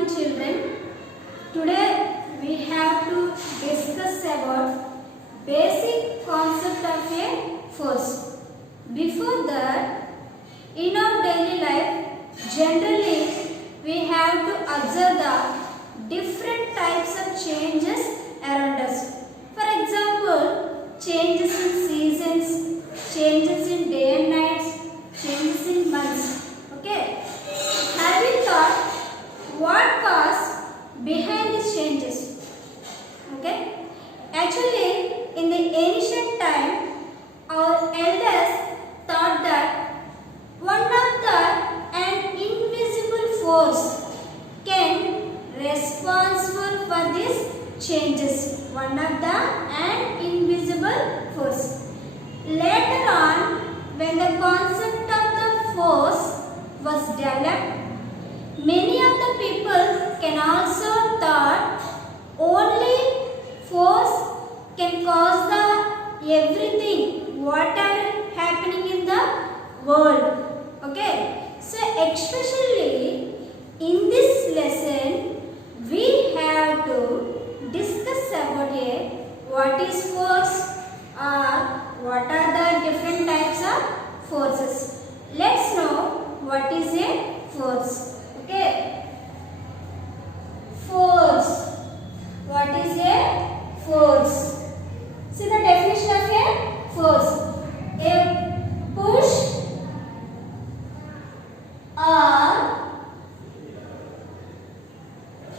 morning children. Today we have to discuss about basic concept of a force. Before that, in our daily life, generally we have to observe the different types of changes around us. For example, changes in seasons, changes in day and nights, changes in months. Okay. Have you thought what cause behind these changes? Okay. Actually, in the ancient time, our elders thought that one of the an invisible force can responsible for these changes. One of the an invisible force. Later on, when the concept of the force was developed, many of the people can also thought only force can cause the everything whatever happening in the world. Okay, so especially in this lesson we have to discuss about what is force or what are the different types of forces. Let's know what is a force. Okay. Force. What is a force? See the definition of a force. A push or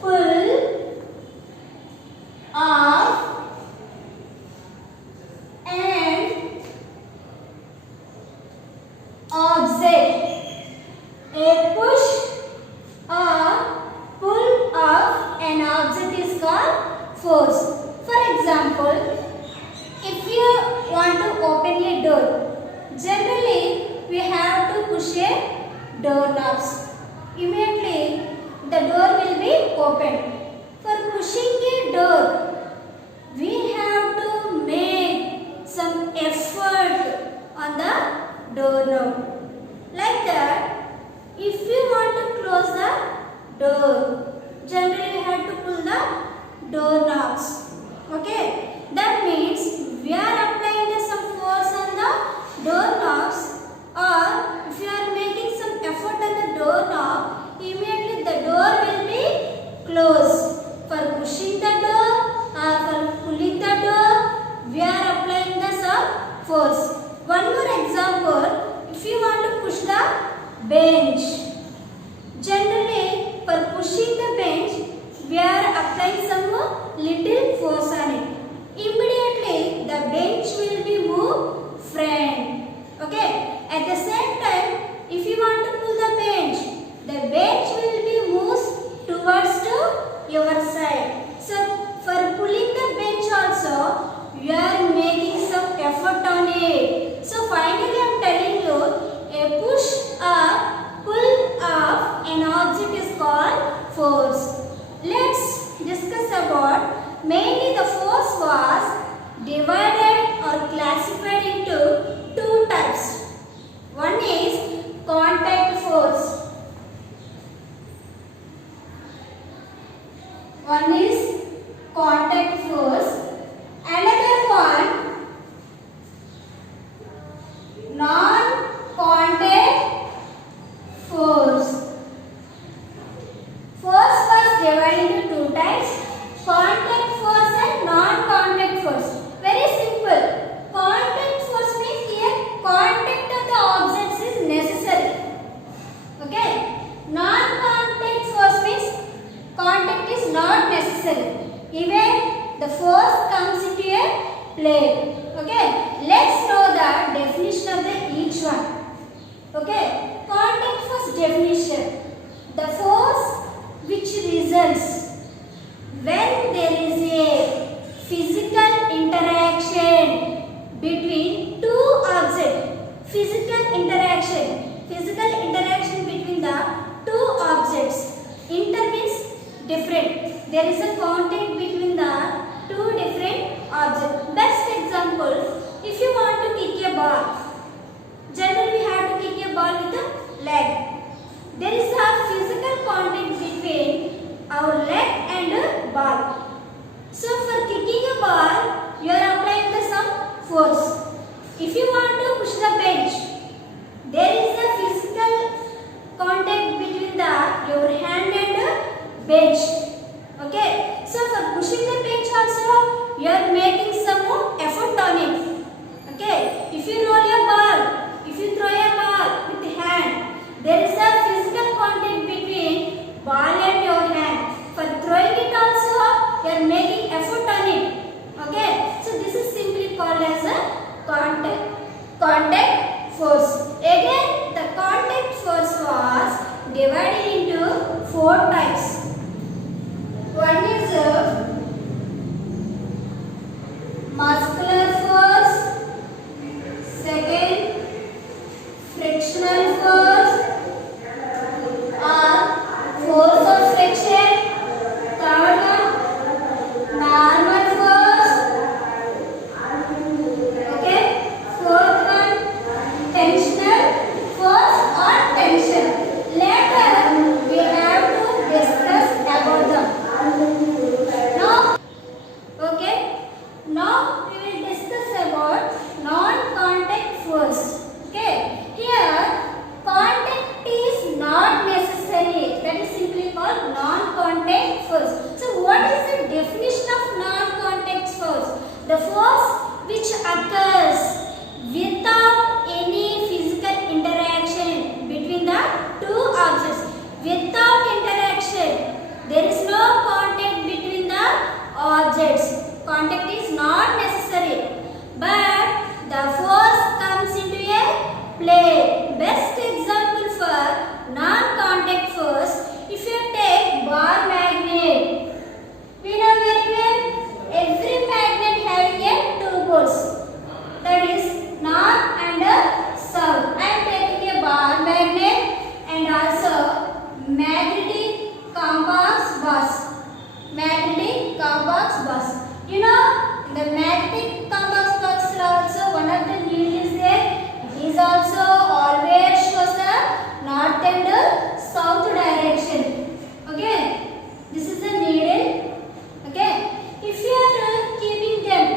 pull of an object. A push or pull of an object is called force. For example, if you want to open a door, generally we have to push a doorknobs. Immediately the door will be opened. For pushing a door, we have to make some effort on the doorknob. Like that, if you want to close the door, generally we have to pull the doorknobs. Okay, that means we are applying some force on the doorknobs, or if you are making some effort on the doorknob, immediately the door will be closed. For pushing the door or for pulling the door, we are applying the some force. One more example, if you want to push the bench, generally for pushing the bench, we are applying some little force on it. Immediately the bench will be moved front. Okay. At the same time, if you want to pull the bench will be moved towards to your side. So for pulling the bench also, you are making some effort on it. So finally I am telling you, a push or pull of an object is called force. Let's discuss about mainly the force was divided or classified into two types. One is contact force. One is contact force. Another one, non-contact force. Force was divided into two types, contact force and non-contact force. Very simple. Contact force means here contact of the objects is necessary. Okay. Non-contact force means contact is not necessary. Even the force comes into a play. Okay. Let's know the definition of the each one. Okay. Contact force definition. The force which results when there is a physical interaction between two objects. Physical interaction between the two objects. Inter means different. There is a contact between the two different objects. Best example, if you want to kick a ball, generally we have to kick a ball with a leg. There is a physical contact between bench. Okay, so for pushing the bench also you are making some effort on it. Okay, if you roll a ball, if you throw a ball with hand, there is a physical contact between ball and your hand. For throwing it also you are making effort on it. Okay, so this is simply called as a contact force. Again, the contact force was divided into 4 types. One is muscular force, second frictional force or force of friction, third one normal force, okay, fourth one tensional force or tension. Later we have to discuss about them. Now, okay, now we will discuss about non-contact force. Okay, here contact is not necessary. That is simply called non-contact force. So, what is the definition of non-contact force? The force which occurs without any physical interaction between the two objects. Without interaction, there is no contact between the objects. Contact is not necessary, but the force comes into a play. Best example for non-contact force, if you take ball magnet, we know very well every magnet having a 2 poles, that is north and south. I am taking a ball magnet and also magnetic compass bus. Magnetic compass bus. You know, in the magnetic compass box also one of the needle is there. It is also always shows the north and south direction. Okay, this is the needle. Okay, if you are keeping them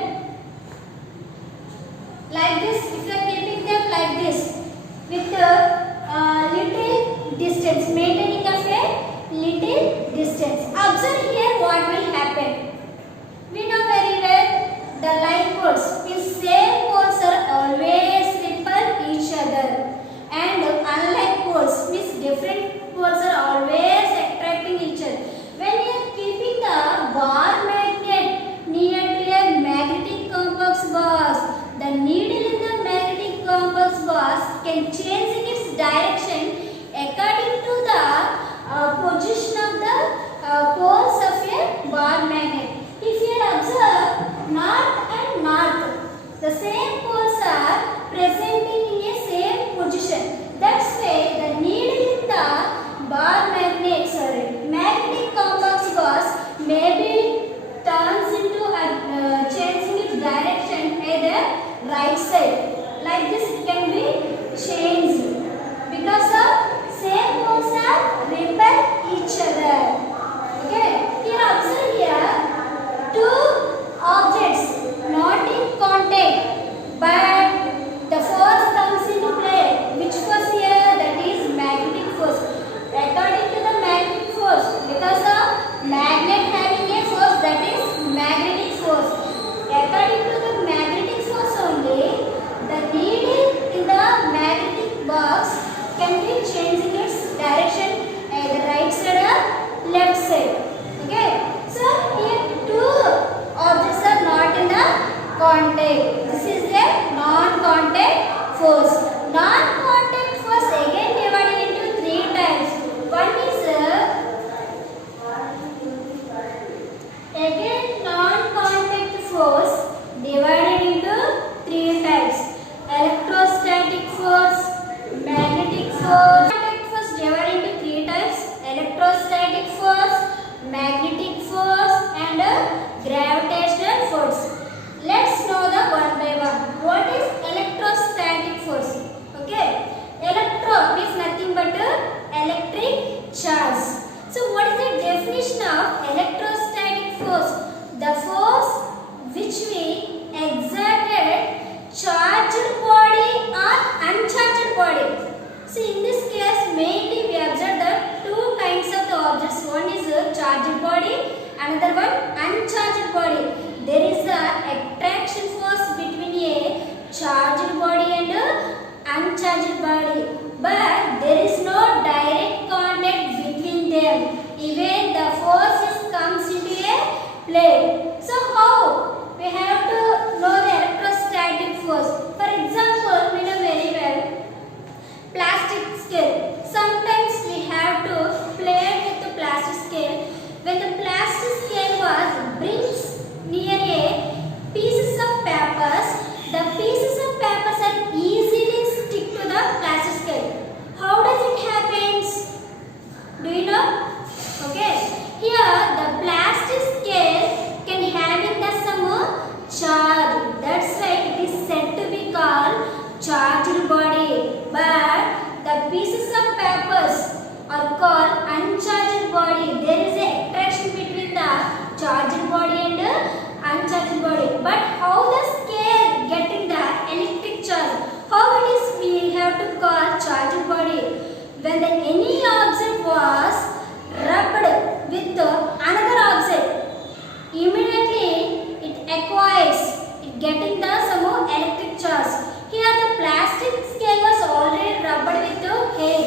like this, if you are keeping them like this with a little distance, maintaining of a little distance. Observe here what will happen. We know very well the like poles, means same poles are always repel each other, and unlike poles, means different poles are always attracting each other. When you are keeping the ball magnet near to a magnetic compass box, the needle in the magnetic compass box can change in its direction according to the position of the poles of a ball magnet. If you observe north and north, the same poles are presenting in a same position. That's why the needle in the ball magnet, magnetic compass box maybe turns into changing its direction either right side. Like this it can be changed because of same poles are repel each other. Okay, here observe here. 2 objects not in contact, but the force comes into play. Which force here? That is magnetic force. According to the magnetic force, because of magnet having a force, that is magnetic force. According to the magnetic force only, the needle in the magnetic box can be changing its direction either right side or left side. Okay, so here 2 objects are not in the contact. This is the non-contact force. Non-contact force again divided into 3 types. One is again non-contact force divided into 3 types. Electrostatic force, magnetic force. Contact force divided into 3 types. Electrostatic force, magnetic force and gravitational force. Let's know the one by one. What is electrostatic force? Okay, electro means nothing but electric charge. So what is the definition of electrostatic force? The force which we exerted charged body or uncharged body. See, in this case mainly we observe the 2 kinds of the objects. One is another one uncharged body. There is a attraction force between a charged body and a uncharged body, but there is no direct contact between them. Even the force comes into a play. So how? We have to know the electrostatic force. For example, we know very well plastic scale. Sometimes we have to play with the plastic scale. When the plastic scale was brings near a pieces of papers, the pieces of papers are easily stick to the plastic scale. How does it happens? Do you know? Okay. Here the plastic scale can having the some charge. That's why it is said to be called charged body. But the pieces of papers are called uncharged body. There is a attraction between the charged body and uncharged body. But how the scale getting the electric charge? How it is we have to call charged body? When the any object was rubbed with another object, immediately it acquires, it getting the some electric charge. Here the plastic scale was already rubbed with the air.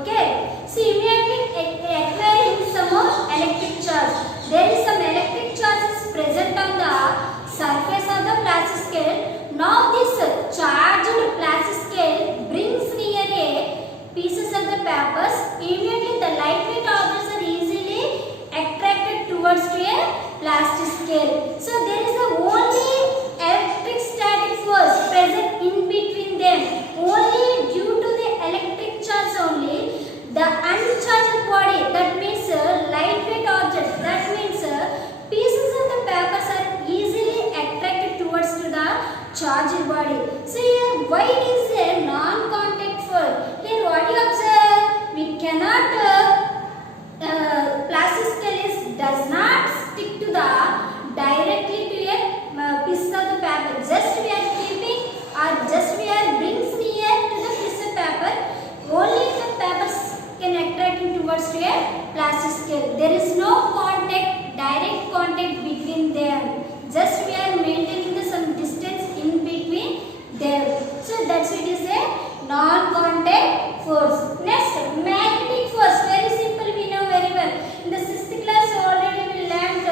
Okay, so immediately acquiring some electric charge. There is some electric charges present on the surface of the plastic scale. Now this charged plastic scale brings near a pieces of the papers. Immediately the lightweight objects are easily attracted towards to a plastic scale. So there is the only electrostatic force present in between them. Only due to the electric charge only, the uncharged body, that means lightweight objects, that means pieces of the papers are easily attracted towards to the charged body. So here why it is a non-contact force? Here what you observe? We cannot plastic scale does not stick to the directly to a piece of the paper. Just we are keeping or just we are brings near to the piece of paper. Only the papers can attract towards to a plastic scale. There is no contact, direct contact between them. Just we are maintaining the some distance in between them. So that's it is a non-contact force. Next, magnetic force. Very simple. We know very well. In the 6th class already we learned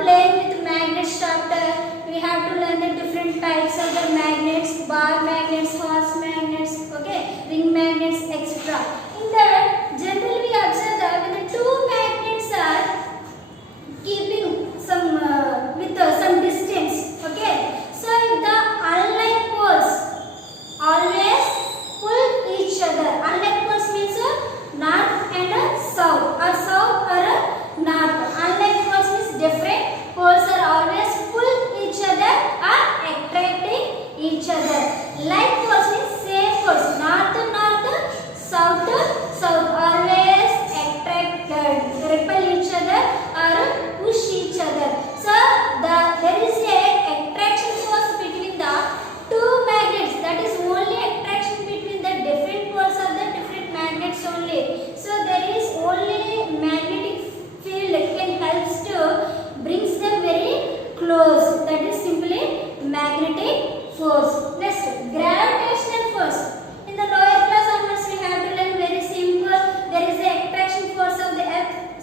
playing with magnets chapter. We have to learn the different types of the magnets, bar magnets, horse magnets, okay, ring magnets, etc. In that, generally we observe that when the two magnets are keeping some with some distance, okay. So if the unlike poles always pull each other. Unlike poles means north and south, or south or north. Unlike poles means different. Poles are always pull each other or attracting each other. Like poles means same poles. North to north, south to south. Always attract, repel each other or push each other. So there is a attraction force between the two magnets. That is only attraction between the different poles of the different magnets only. So there is only magnetic field can helps to brings them very close. That is simply magnetic force. Next, gravitational force. In the lower class onwards we have to learn very simple. There is a attraction force of the earth.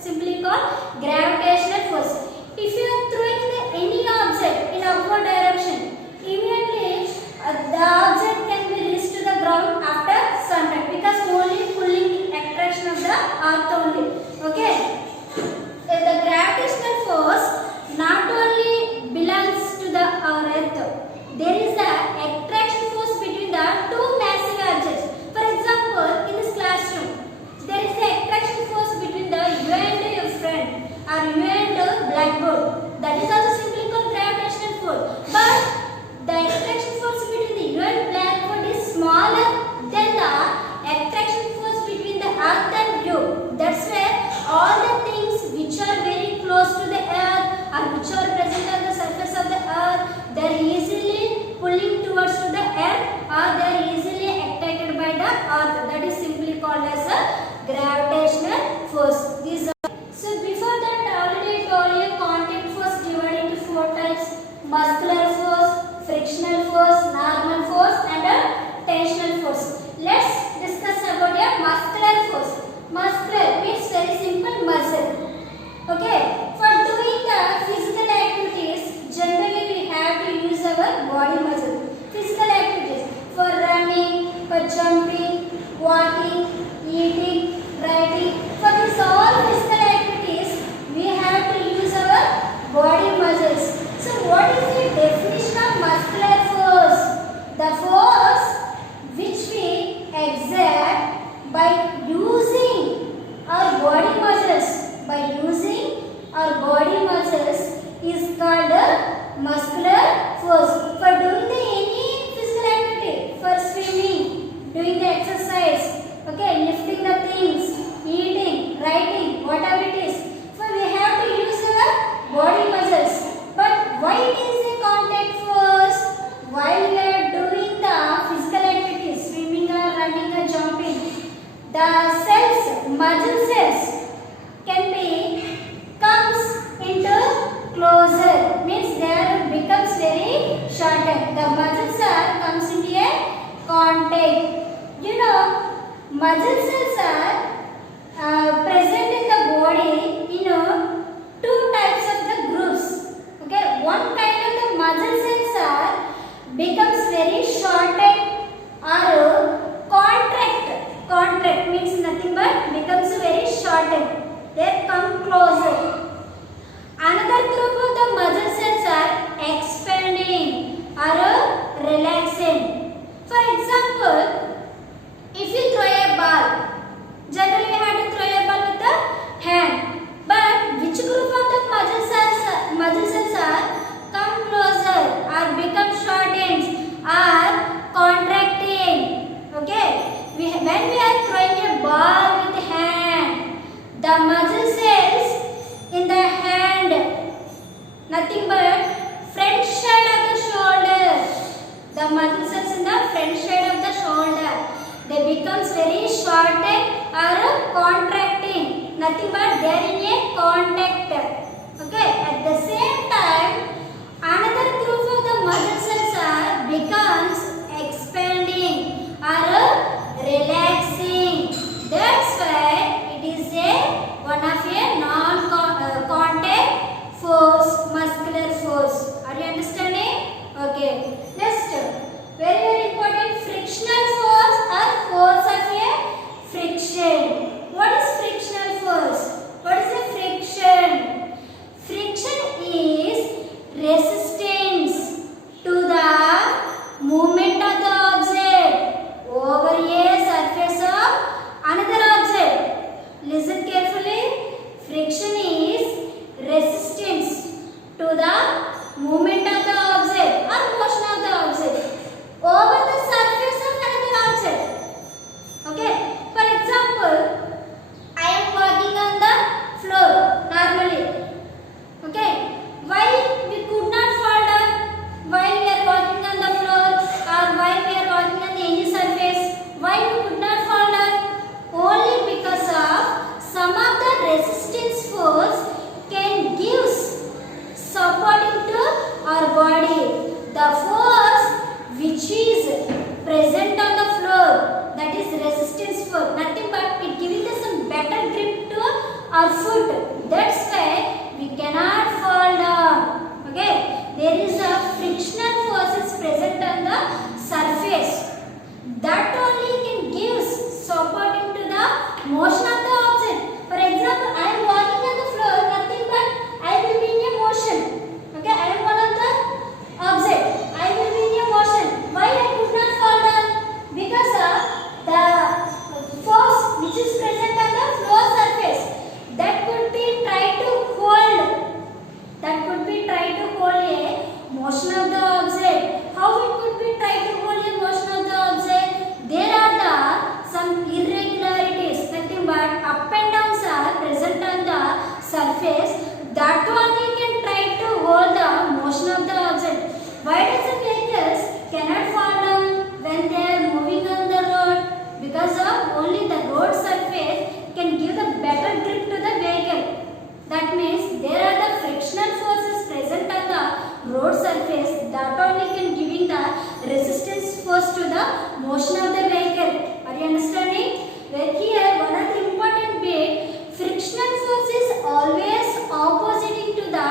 muscle cells in the hand, nothing but front side of the shoulder. The muscle cells in the front side of the shoulder, they becomes very short or contracting. Nothing but they are in a contact. Okay. At the same time, another group of the muscle cells are becomes expanding or relaxing. That's why it is a one of a non-contact force, muscular force. Are you understanding? Okay. Next, very important, frictional force or force of a friction. What is frictional force? What is a friction? Friction is resistance to the movement of the object over a surface of another object. Listen carefully. Friction is resistance to the movement of the object or motion of the object over the surface of another object. Okay. For example, I am walking on the floor normally. Okay. Why we could not fall down while we are walking on the floor or while we are walking on any surface? Why we could not fall down? Only because of some of the resistance force can give supporting to our body. The force which is present on the floor, that is resistance force. Nothing but it giving us some better grip to our foot. That's why we cannot fall down. Okay. There is a frictional force is present on the surface. That only can give supporting to the motion of the object. For example, I am walking on the floor, nothing but I will be in a motion. Okay, I am one of the object. I will be in a motion. Why I could not fall down? Because of the force which is present on the floor surface. That could be try to hold. That could be try to hold a motion of the object. How it could be try to hold a motion of the object? There are some irregularities. Nothing but up and downs are present on the surface. That only can try to hold the motion of the object. Why does the vehicles cannot fall down when they are moving on the road? Because of only the road surface can give the better grip to the vehicle. That means there are the frictional forces present on the road surface that only can giving the resistance force to the motion of the vehicle. Are you understanding? Where here one of the important bit, frictional force is always opposite to the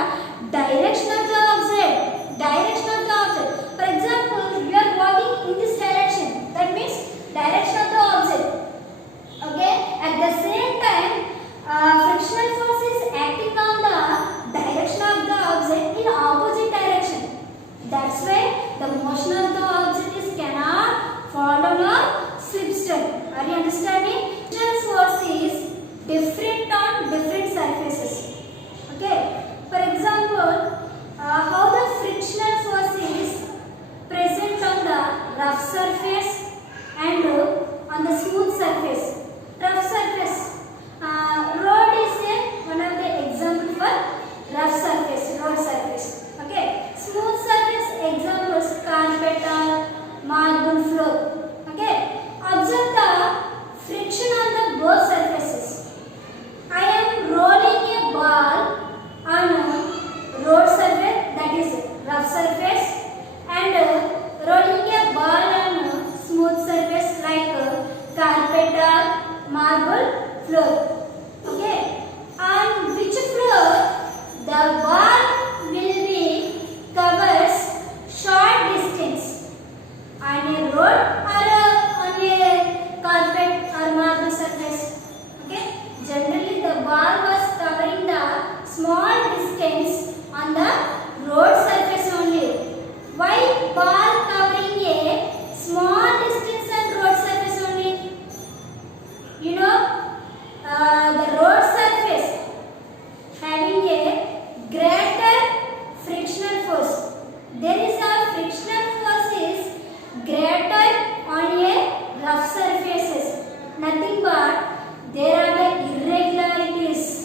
direction of the object. Direction of the object. For example, you are walking in this direction. That means direction of the object. Okay. At the same time, frictional force is acting on the direction of the object in opposite direction. That's why the motion of the object is cannot fall down or slip step. Are you understanding? Frictional force is different on different surfaces. Okay. For example, how the frictional force is present on the rough surface and on the smooth surface. Rough surface. Road is one of the example for rough surface, road surface. Okay. Smooth surface examples carpet or marble floor. Okay. Observe the friction on the both surfaces. I am rolling a ball on a road surface, that is rough surface, and rolling a ball on a smooth surface like carpet or marble floor. Okay. On which floor the ball will be covers short distance? On a road or on a carpet or marble surface? Okay. Generally the ball was covering the small distance on the road surface only. Why ball covering a small distance on road surface only? You know, the road surface having a greater frictional force. There is a frictional force is greater on a rough surfaces. Nothing but there are the irregularities.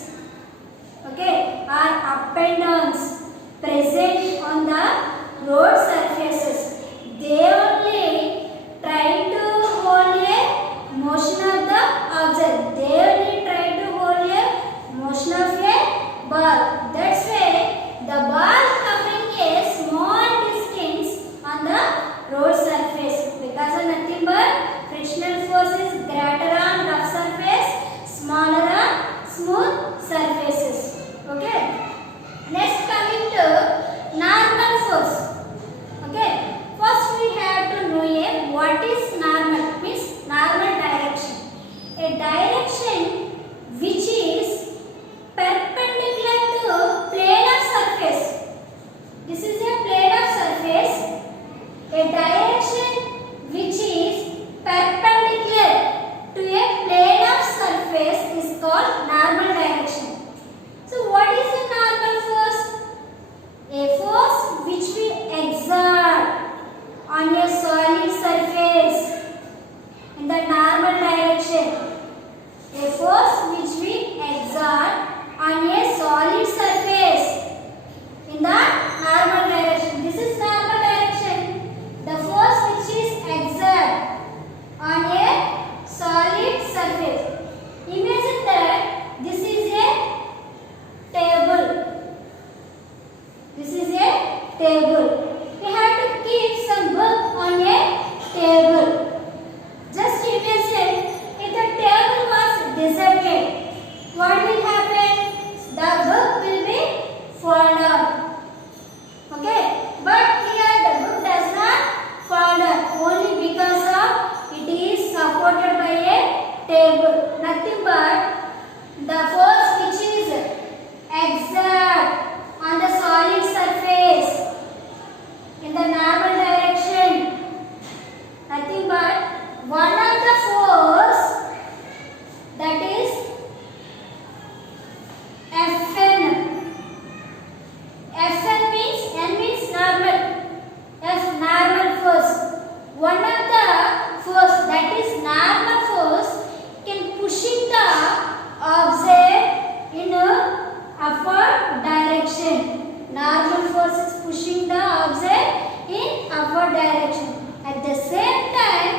upward direction. Normal force is pushing the object in upward direction. At the same time,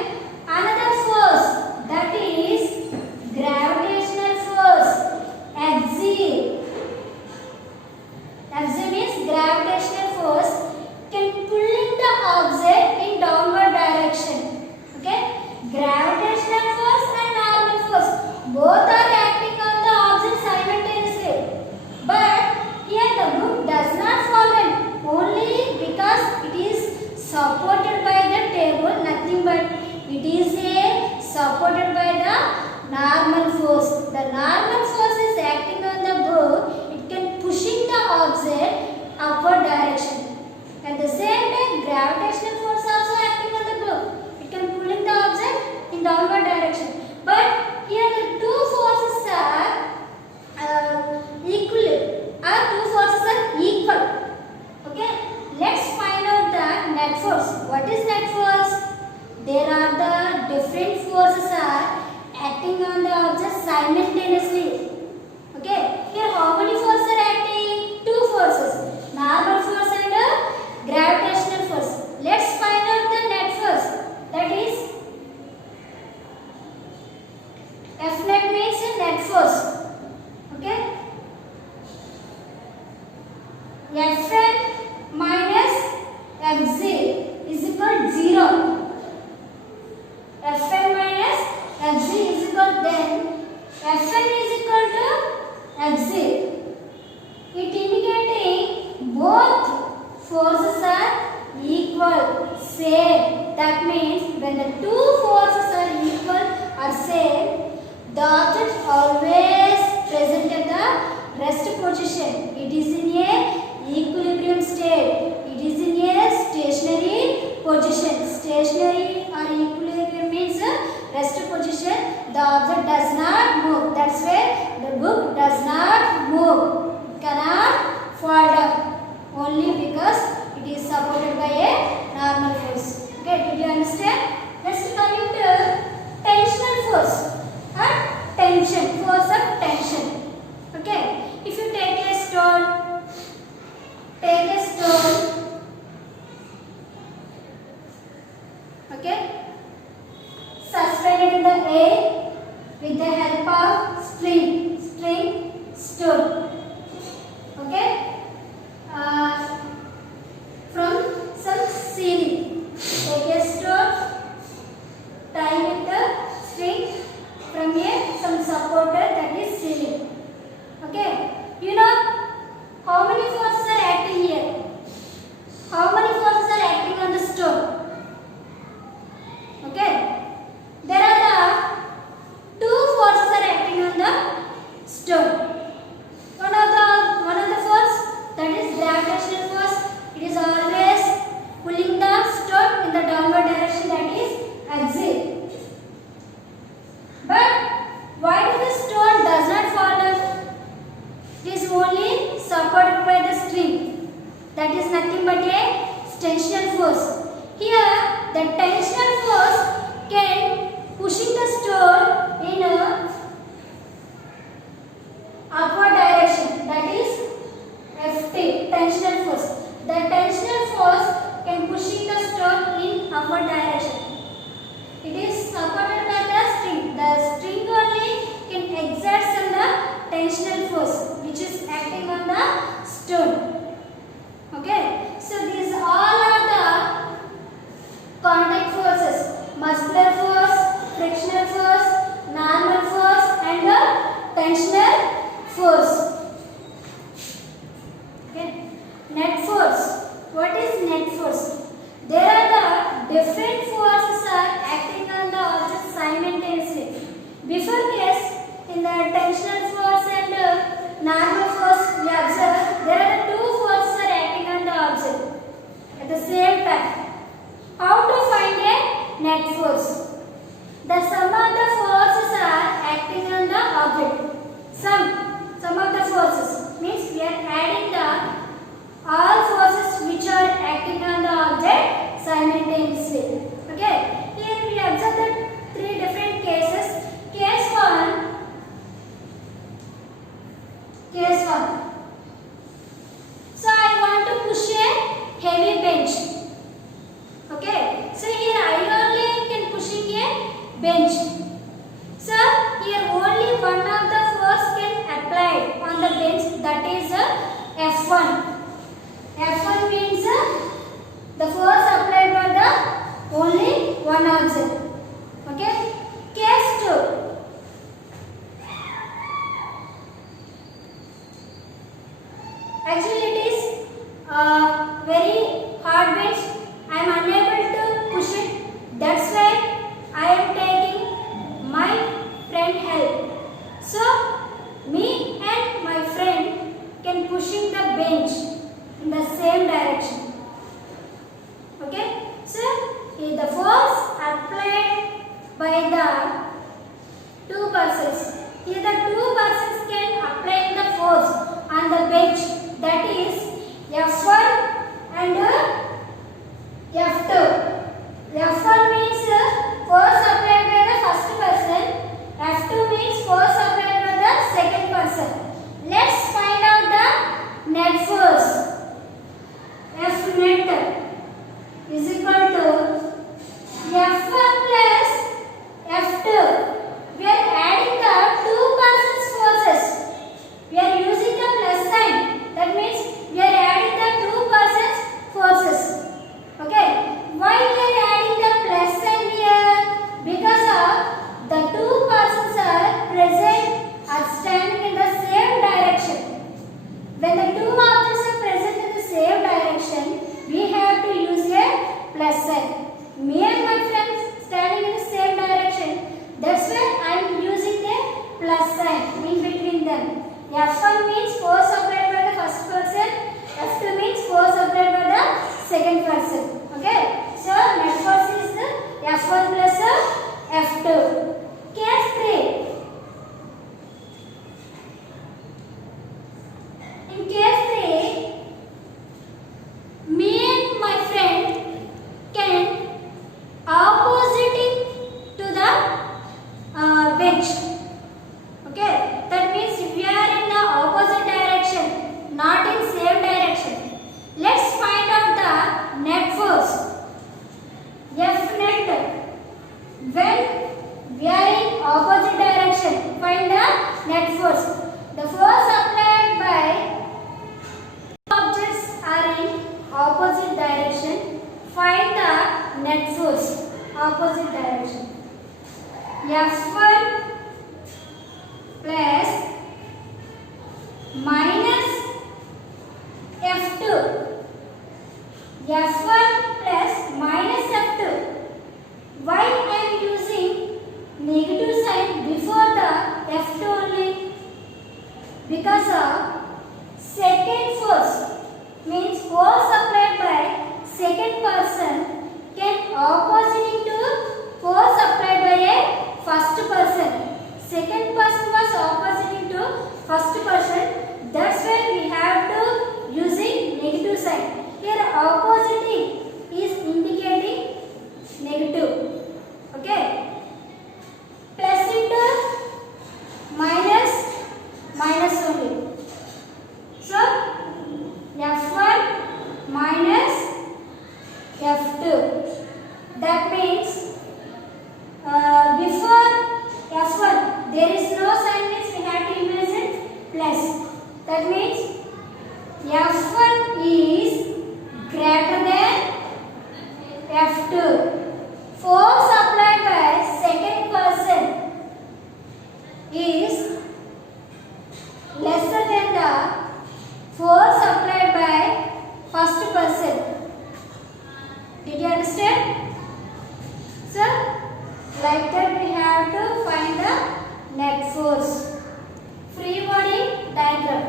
another force, that is gravitational force, Fg. Fg means gravitational force can pulling the object in downward direction. Okay, gravitational force and normal force both are acting on the object simultaneously. But here the book does not follow only because it is supported by the table, nothing but it is supported by the normal force. The normal force is acting on the book. It can pushing the object upward direction. At the same time, gravitational force also acting on the book. It can pulling the object in downward direction. But here the two forces are equal. Two forces are equal. Okay. Let's find out the net force. What is net force? There are the different forces are acting on the object simultaneously. Okay. Here how many forces are acting? Two forces. Normal force and gravitational force. Let's find out the net force. That is F net means net force. Okay. Fn minus Fg is equal to 0. Fn minus Fg is equal to then Fn is equal to Fg. It indicating both forces are equal, same. That means when the two forces are equal or same, the object always present at the rest position. It is in a equilibrium state. It is in a stationary position. Stationary or equilibrium means rest position. The object does not move. That's why the book does not move. It cannot fall down. Only because it is supported by a normal force. Okay, did you understand? Let's come into tensional force. Tension, force of tension. Okay, if you take a stone, okay, suspended in the air with the help of string stone. Okay, from some ceiling, take a stone, tie with the string from here some supporter, that is ceiling. Okay, you know how many forces are acting here? How many forces are acting on the stone? Okay, there are the two forces are acting on the stone. One of the force, that is gravitational force. It is always pulling the stone in the downward direction, that is Fg. But why the stone does not fall down? It is only supported by the string. That is nothing but a tensional force. Here the tensional force can pushing the stone in a upward direction. That is Ft, tensional force. The tensional force can pushing the stone in upward direction. It is supported by the string. The string only can exert on the tensional force which is acting on the stone. Okay, so these all are the contact forces: muscular force, frictional force, normal force. F1. So I want to push a heavy bench. Okay. So here I only can pushing a bench. So here only one of the force can apply on the bench, that is F1. F1 means the force applied by the only one object. Okay. Case 2. Actually it is very hard bench. I am unable to push it. That's why I am taking my friend help. So me and my friend can pushing the bench in the same direction. Okay. So here the force applied by the two persons. Here the two persons can apply the force on the bench, that is F1 and F2. F1 means force applied by the first person. F2 means force applied by the second person. Let's find out the net force. F net is equal to F1 plus F2. We are adding the two persons forces. We are using the plus sign. That means we are adding the two persons forces. Okay. Why we are adding the plus sign here? Because of the two persons are present or standing in the same direction. When the two objects are present in the same direction, we have to use a plus sign. Me and my friends standing in the same direction. That's why I am using a plus sign in between them. F1 means force applied by the first person. F2 means force applied by the second person. Okay. So net force is F1 plus F2. Case 3. In case 3, me and my friend can opposite to the bench. Okay, that means if we are in the opposite direction, not in same direction. Let's find out the net force. F net. When we are in opposite direction, find the net force. The force applied by objects are in opposite direction. Find the net force. Opposite direction. F1 plus minus F2. F1 plus minus F2. Why I am using negative sign before the F2 only? Because of second force, means force applied by second person can opposite to force applied by a first person. Second person was opposite to first person. That's why we have to using negative sign. Here opposite is indicating negative. Okay. Plus into minus, minus only. So F1 minus F2. That means before F1 there is no sign, means we have to imagine plus. That means F1 is greater than F2. Force applied by second person is lesser than the force applied by first person. Did you understand? So, like that we have to find the net force. Free body diagram.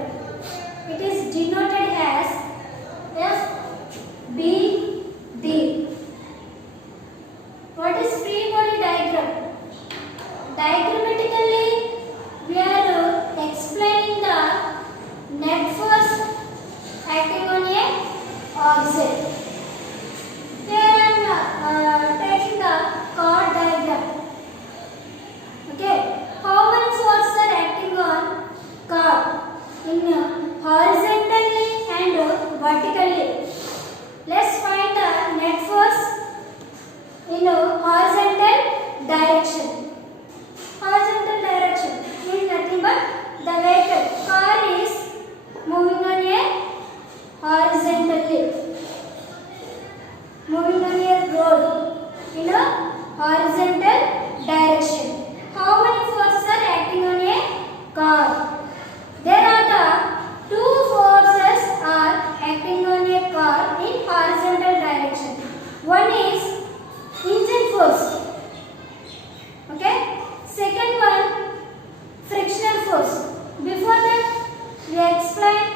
It is denoted as FBD. What is free body diagram? Diagrammatically, we are explaining the net force acting on a object. Here I am taking the chord diagram. Okay, how many forces are acting on cord in horizontally and vertically. Let's find the net force in horizontal direction. Horizontal direction means nothing but the vehicle car is moving on a horizontally, moving on a road in a horizontal direction. How many forces are acting on a car? There are the two forces are acting on a car in horizontal direction. One is engine force. Okay. Second one, frictional force. Before that, we explained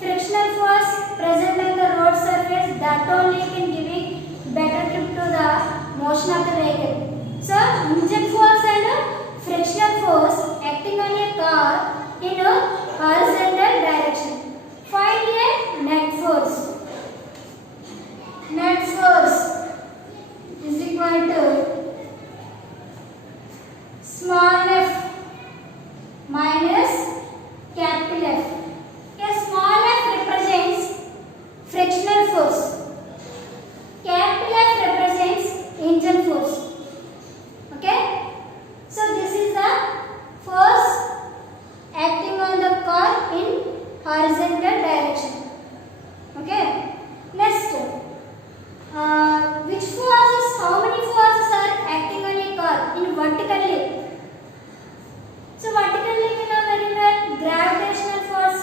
frictional force present on the road surface that only can give better grip to the motion of the vehicle. So, engine force and frictional force acting on a car in a horizontal direction. Find a net force. Net force is equal to small f minus capital F. A small f represents frictional force. Capital F represents engine force. Okay? So this is the force acting on the car in horizontal direction. Okay? Next, which forces, how many forces are acting on a car in vertically? So vertically we know very well, gravitational force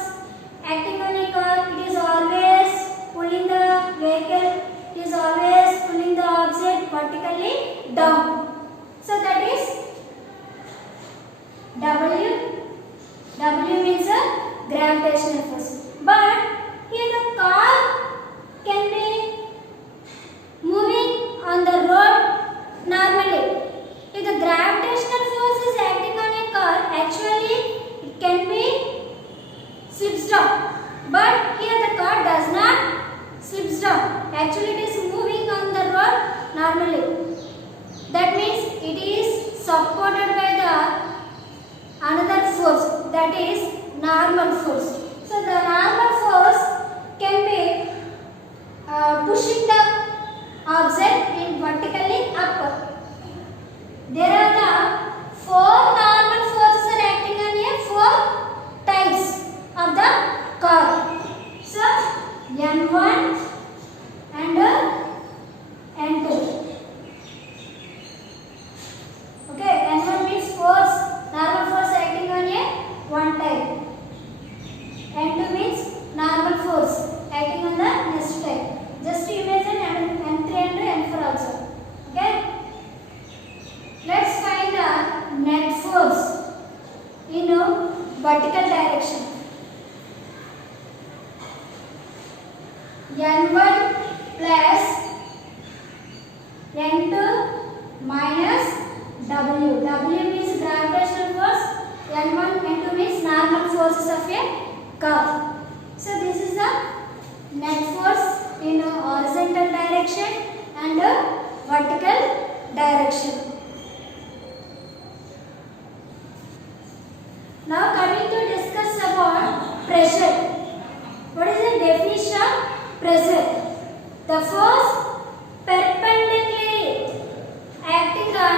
acting on a car, it is always pulling the vehicle, it is always pulling the object vertically down. So that is W. W means a gravitational force. But here the car can be moving on the road normally. If the gravitational force is acting on a car, actually it can be slips down. But here the car does not slips down. Actually it is moving on the road normally. That means it is supported by the another force, that is normal force. So the normal force can be pushing the object in vertically up. There are the four normal forces are acting on a four types of the car. So N1 and N2. Okay, N1 means force, normal force acting on a one type. N2 means normal force acting on the next type. Just imagine N3 and N4 also. Okay. Let's find the net force in a vertical direction. N1 plus N2 minus W. W means gravitational force. N1, N2 means normal forces of a car. So this is the net force in a horizontal direction and a vertical direction. Now coming to discuss about pressure. What is the definition of pressure? The force perpendicularly acting on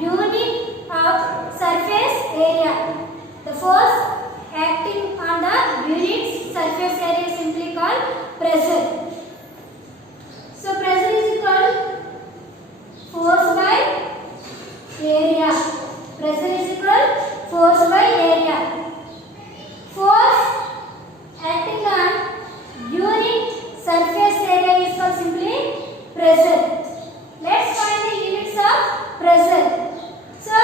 unit of surface area. The force acting on the unit surface area is simply called pressure. So pressure is equal force by area. Pressure is equal force by area. Force acting on unit surface area is called simply pressure. Let's find the units of pressure. So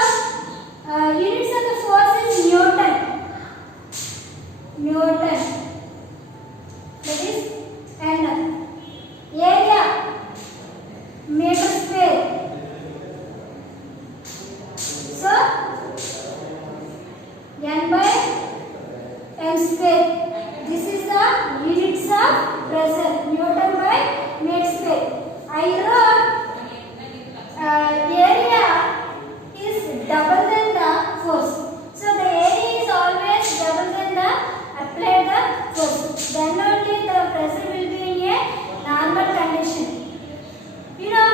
units of the force is Newton. Newton. That is N. Area meter square. So N by M square. This is the units of pressure. Newton by meter square. I wrote area is double than the force. So the area is always double than the applied then only the pressure will be in a normal condition. You know,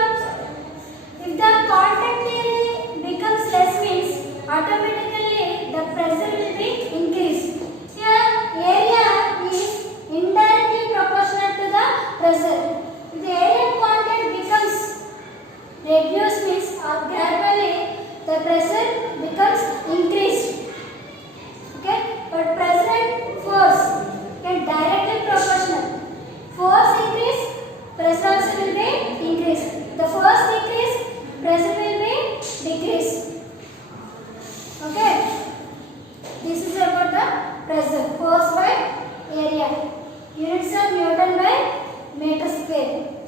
if the contact area becomes less means automatically the pressure will be increased. Here area is indirectly proportional to the pressure. If the area of contact becomes reduced means gradually the pressure becomes increased. Okay, but pressure and force can directly proportional. Force increase, pressure also will be increased. The force decrease, pressure will be decreased. Okay, this is about the pressure. Force by area. Units of Newton by meter square.